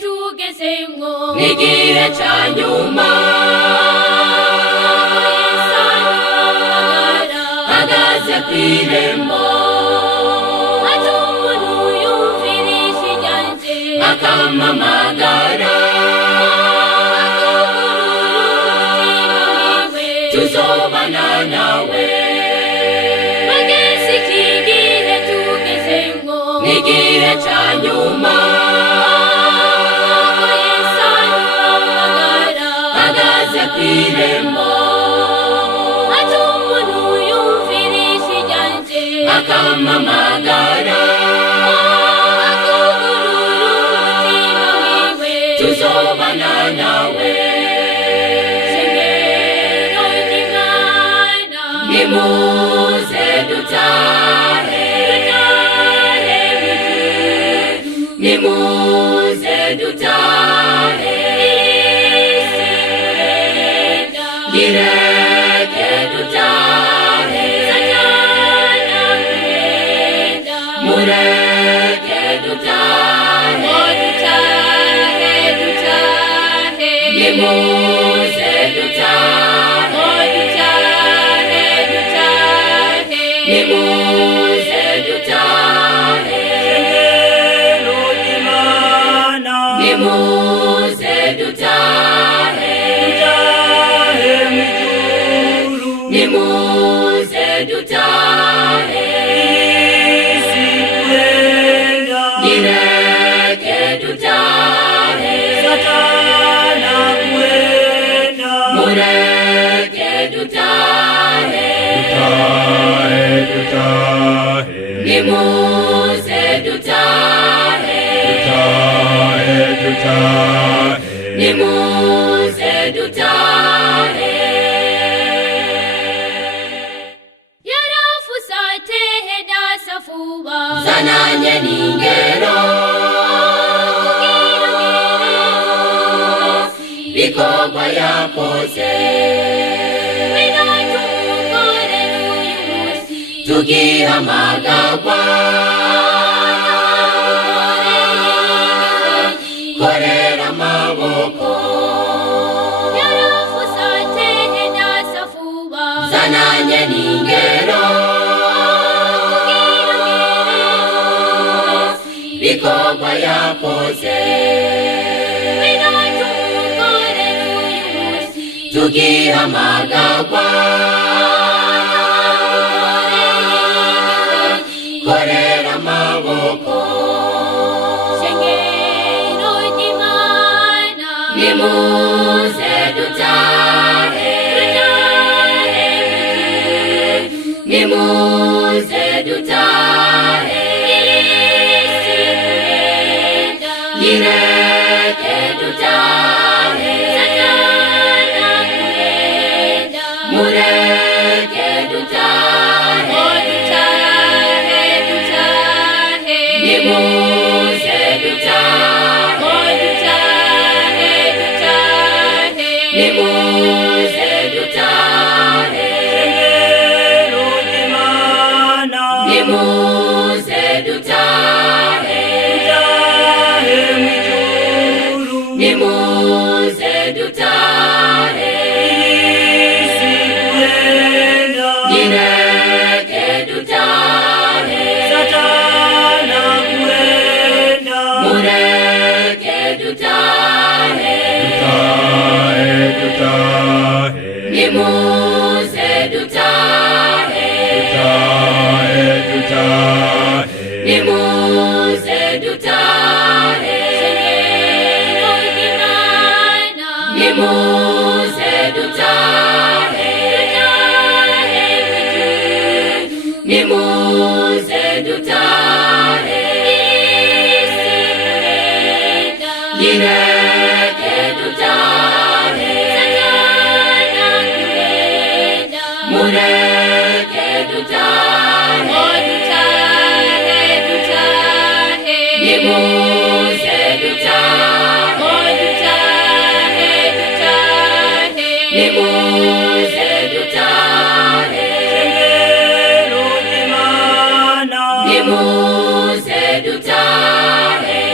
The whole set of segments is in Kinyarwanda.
tugezemwo n'igihe ca nyuma hagaze kw'irembo ati umuntu yumvirisha iryanje akampamagara tuzobana nawe bageze iki gihe tugezemwo n'igihe ca nyuma hagaze kw'irembo ati umuntu yumvirisha iryanje akampamagara tuzobana nawe nimuze dutahe nimuze dutahe gireke dutahe mureke dutahe nimuze dutahe nimuze dutahe nimuze dutahe nimuze dutahe gireke dutahe mureke dutahe nimuze dutahe nimuze dutahe yarafusate hedasafuba zananye n'ingero bikorwa yakoze tugihamagagwa korera amaboko yarafusate hedasafuba zananye n'ingero bikorwa yakoze tugihamagagwa korera amaboko shengero ry'Imana nimuze dutahe nimuze dutahe gireke dutahe mureke dutahe nimuze dutahe nimuze dutahe nimuze dutahe nimuze dutahe gireke dutahe mureke dutahe nimuze dutahe nimuze dutahe nimuze dutahe nimuze dutahe gireke dutahe mureke dutahe nimuze dutahe nimuze dutahe nimuze dutahe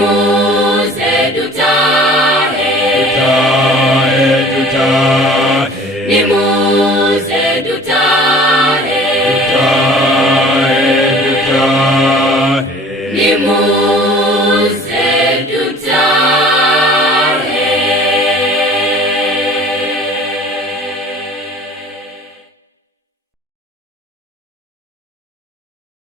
nimuze dutahe, nimuze dutahe, nimuze